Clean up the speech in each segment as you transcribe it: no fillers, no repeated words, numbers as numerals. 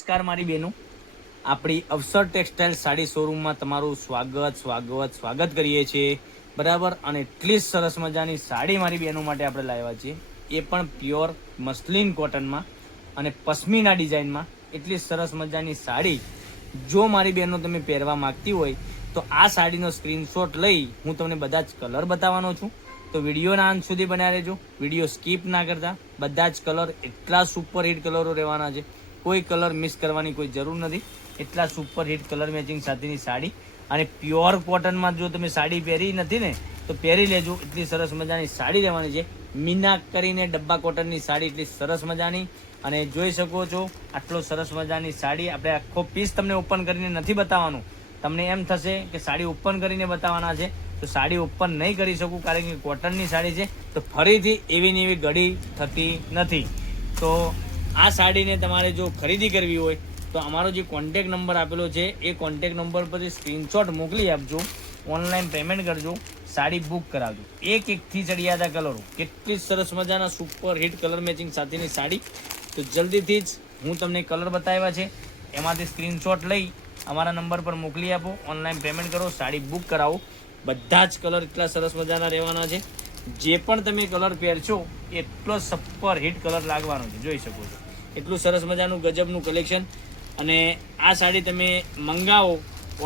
નમસ્કાર મારી બહેનો, આપણી અવસર ટેક્સટાઇલ સાડી શોરૂમમાં તમારું સ્વાગત કરીએ છીએ. બરાબર. અને એટલી સરસ મજાની સાડી મારી બહેનો માટે આપણે લાવ્યા છીએ, એ પણ પ્યોર મસ્લિન કોટનમાં અને પશ્મિના ડિઝાઇનમાં. એટલી સરસ મજાની સાડી જો મારી બહેનો તમે પહેરવા માંગતી હોય તો આ સાડીનો સ્ક્રીનશોટ લઈ હું તમને બધા જ કલર બતાવવાનો છું. તો વિડીયોના અંત સુધી બન્યા રહેજો, વિડીયો સ્કીપ ના કરતા. બધા જ કલર એટલા સુપર હિટ કલરો રહેવાના છે, કોઈ કલર મિસ કરવાની કોઈ જરૂર નથી. એટલા સુપર હિટ કલર મેચિંગ સાથેની સાડી અને પ્યોર કોટનમાં જો તમે સાડી પહેરી નથી ને તો પહેરી લેજો. એટલી સરસ મજાની સાડી રહેવાની છે. મીના કરીને ડબ્બા કોટનની સાડી એટલી સરસ મજાની. અને જોઈ શકો છો આટલો સરસ મજાની સાડી. આપણે આખો પીસ તમને ઓપન કરીને નથી બતાવવાનું. તમને એમ થશે કે સાડી ઓપન કરીને બતાવવાના છે, તો સાડી ઓપન નહીં કરી શકું, કારણ કે કોટનની સાડી છે તો ફરીથી એવી ને એવી ઘડી થતી નથી. તો આ સાડીને તમારે જો ખરીદી કરવી હોય તો અમારો જે કોન્ટેક નંબર આપેલો છે એ કોન્ટેક નંબર પરથી સ્ક્રીનશોટ મોકલી આપજો, ઓનલાઈન પેમેન્ટ કરજો, સાડી બુક કરાવજો. એકથી ચડિયાતા કલરો, કેટલી સરસ મજાના સુપર હિટ કલર મેચિંગ સાથેની સાડી. તો જલ્દીથી જ હું તમને કલર બતાવ્યા છે એમાંથી સ્ક્રીનશોટ લઈ અમારા નંબર પર મોકલી આપો, ઓનલાઈન પેમેન્ટ કરો, સાડી બુક કરાવો. બધા જ કલર એટલા સરસ મજાના રહેવાના છે. જે પણ તમે કલર પહેરશો એટલો સુપર હિટ કલર લાગવાનો છે, જોઈ શકો છો. એટલું સરસ મજાનું ગજબનું કલેક્શન. અને આ સાડી તમે મંગાવો,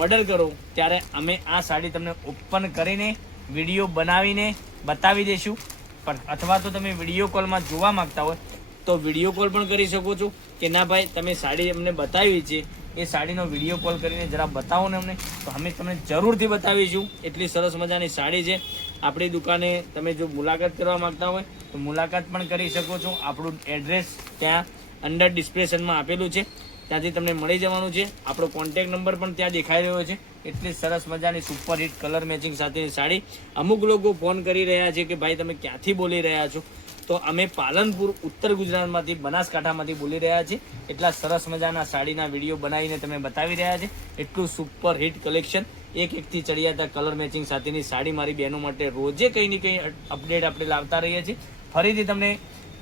ઓર્ડર કરો ત્યારે અમે આ સાડી તમને ઓપન કરીને વિડીયો બનાવીને બતાવી દઈશું. પણ અથવા તો તમે વિડીયો કોલમાં જોવા માગતા હોય તો વિડીયો કોલ પણ કરી શકો છો, કે ના ભાઈ તમે સાડી અમને બતાવી છે એ સાડીનો વિડીયો કોલ કરીને જરા બતાવો ને અમને, તો અમે તમને જરૂરથી બતાવીશું. એટલી સરસ મજાની સાડી છે. આપણી દુકાને તમે જો મુલાકાત કરવા માગતા હોય તો મુલાકાત પણ કરી શકો છો. આપણું એડ્રેસ ત્યાં અંડર ડિસ્ક્રિપ્શનમાં આપેલું છે, ત્યાંથી તમને મળી જવાનું છે. આપણો કોન્ટેક નંબર પણ ત્યાં દેખાઈ રહ્યો છે. એટલી સરસ મજાની સુપર હિટ કલર મેચિંગ સાથેની સાડી. અમુક લોકો ફોન કરી રહ્યા છે કે ભાઈ તમે ક્યાંથી બોલી રહ્યા છો, તો અમે પાલનપુર ઉત્તર ગુજરાતમાંથી, બનાસકાંઠામાંથી બોલી રહ્યા છીએ. એટલા સરસ મજાના સાડીના વિડીયો બનાવીને તમે બતાવી રહ્યા છે. એટલું સુપર હિટ કલેક્શન, એકથી ચડિયાતા કલર મેચિંગ સાથેની સાડી મારી બહેનો માટે રોજે કંઈ ને કંઈ અપડેટ આપણે લાવતા રહીએ છીએ. ફરીથી તમને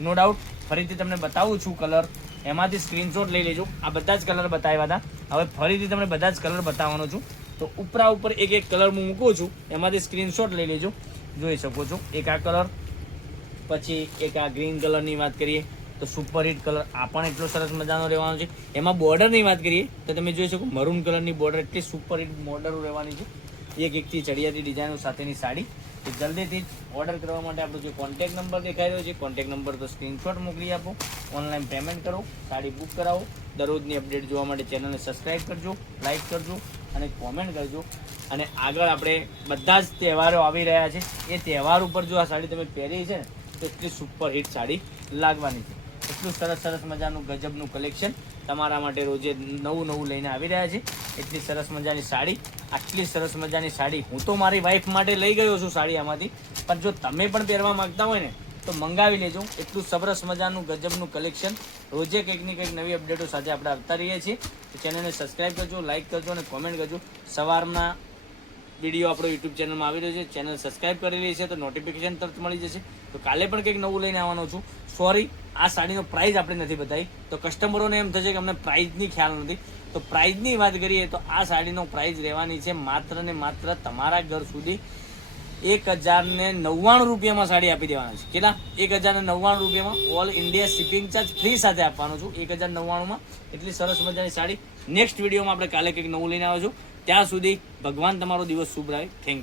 નો ડાઉટ ફરીથી તમને બતાવું છું કલર, એમાંથી સ્ક્રીનશોટ લઈ લેજો. આ બધા જ કલર બતાવ્યા હતા, હવે ફરીથી તમને બધા જ કલર બતાવવાનો છું. તો ઉપર એક કલર હું મૂકું છું, એમાંથી સ્ક્રીનશોટ લઈ લેજો. જોઈ શકો છો એક આ કલર, પછી એક આ ગ્રીન કલરની વાત કરીએ તો સુપર હિટ કલર, આ પણ એટલો સરસ મજાનો રહેવાનો છે. એમાં બોર્ડરની વાત કરીએ તો તમે જોઈ શકો મરૂન કલરની બોર્ડર, એટલી સુપર હિટ બોર્ડર રહેવાની છે. એકથી ચડિયાતી ડિઝાઇનો સાથેની સાડી. તો જલ્દીથી જ ઓર્ડર કરવા માટે આપણો જે કોન્ટેક નંબર દેખાઈ રહ્યો છે, કોન્ટેક નંબર પર સ્ક્રીનશોટ મોકલી આપો, ઓનલાઈન પેમેન્ટ કરો, સાડી બુક કરાવો. દરરોજની અપડેટ જોવા માટે ચેનલને સબસ્ક્રાઈબ કરજો, લાઈક કરજો અને કોમેન્ટ કરજો. અને આગળ આપણે બધા જ તહેવારો આવી રહ્યા છે, એ તહેવાર ઉપર જો આ સાડી તમે પહેરી છે ને તો એટલી સુપર હિટ સાડી લાગવાની છે. એટલું સરસ મજાનું ગજબનું કલેક્શન તમારા માટે રોજે નવું લઈને આવી રહ્યા છે. એટલી સરસ મજાની સાડી, આટલી સરસ મજાની સાડી હું તો મારી વાઈફ માટે લઈ ગયો છું સાડી આમાંથી. પણ જો તમે પણ પહેરવા માગતા હોય ને તો મંગાવી લેજો. એટલું સરસ મજાનું ગજબનું કલેક્શન. રોજે કંઈક ને કંઈક નવી અપડેટો સાથે આપણે આવતા રહીએ છીએ. તો ચેનલને સબસ્ક્રાઈબ કરજો, લાઈક કરજો અને કોમેન્ટ કરજો. સવારના વિડીયો આપણો યુટ્યુબ ચેનલમાં આવી રહ્યો છે, ચેનલ સબસ્ક્રાઈબ કરેલી છે તો નોટિફિકેશન તરત મળી જશે. તો કાલે પણ કંઈક નવું લઈને આવવાનો છું. સોરી, આ સાડીનો પ્રાઇસ આપણે નથી બતાવી, તો કસ્ટમરોને એમ થશે કે અમને પ્રાઇસની ખ્યાલ નથી. તો પ્રાઇસની વાત કરીએ તો આ સાડીનો પ્રાઇસ રહેવાની છે માત્ર ને માત્ર તમારા ઘર સુધી 1099 રૂપિયામાં સાડી આપી દેવાના છે. કેટલા? 1099 રૂપિયામાં. All India shipping charge free સાથે આપવાનો છું 1099માં. એટલી સરસ મજાની સાડી. નેક્સ્ટ વિડીયોમાં આપણે કાલે કંઈક નવું લઈને આવીશું. ત્યાં સુધી ભગવાન તમારો દિવસ શુભ રહે. Thank you.